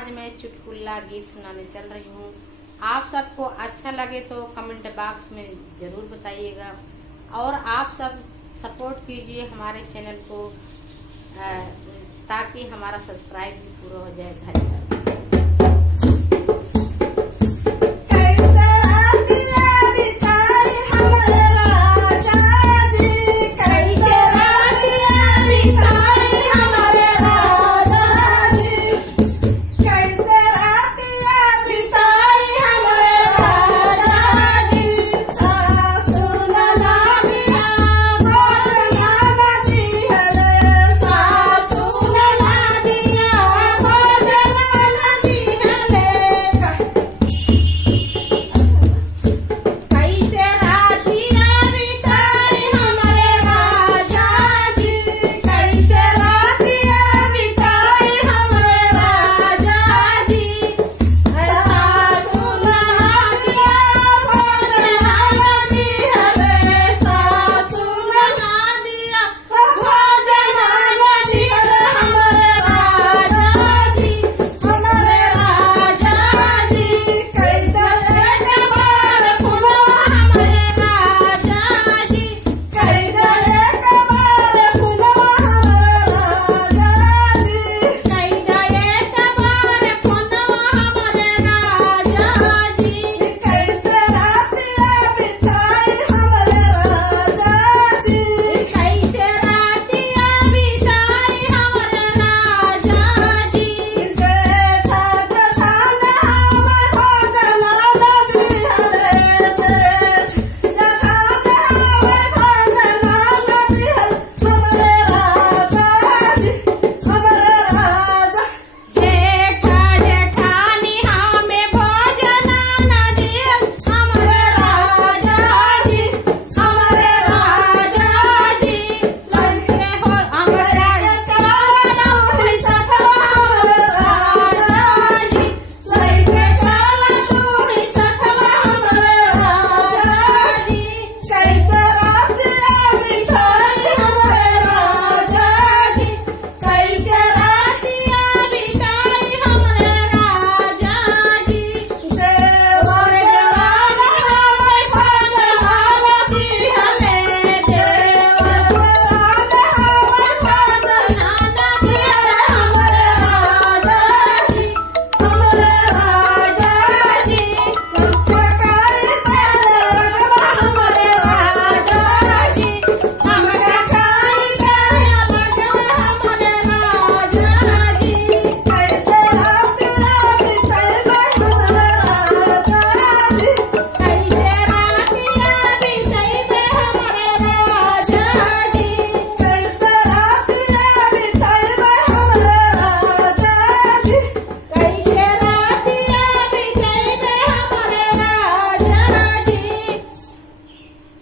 आज मैं चुटकुला गीत सुनाने चल रही हूँ। आप सबको अच्छा लगे तो कमेंट बॉक्स में ज़रूर बताइएगा और आप सब सपोर्ट कीजिए हमारे चैनल को ताकि हमारा सब्सक्राइब भी पूरा हो जाए। धन्यवाद।